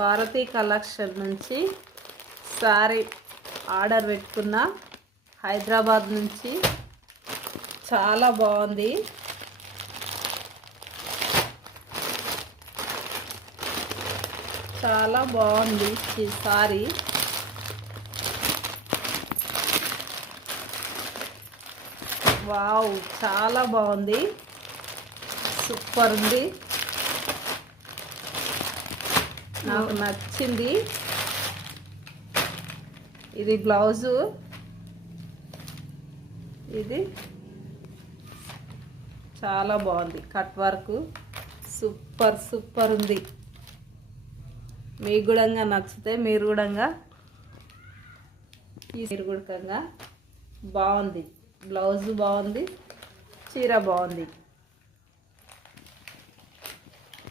Bharati collection నుంచి sari order పెట్టుకున్న హైదరాబాద్ నుంచి. చాలా బాగుంది. చాలా బాగుంది ఈ శారీ. వావ్, చాలా బాగుంది. సూపర్ ఉంది. నాకు నచ్చింది. ఇది బ్లౌజు, ఇది చాలా బాగుంది. కట్ వర్క్ సూపర్ సూపర్ ఉంది. మీకు కూడా నచ్చితే మీరు కూడా బాగుంది. బ్లౌజు బాగుంది, చీర బాగుంది.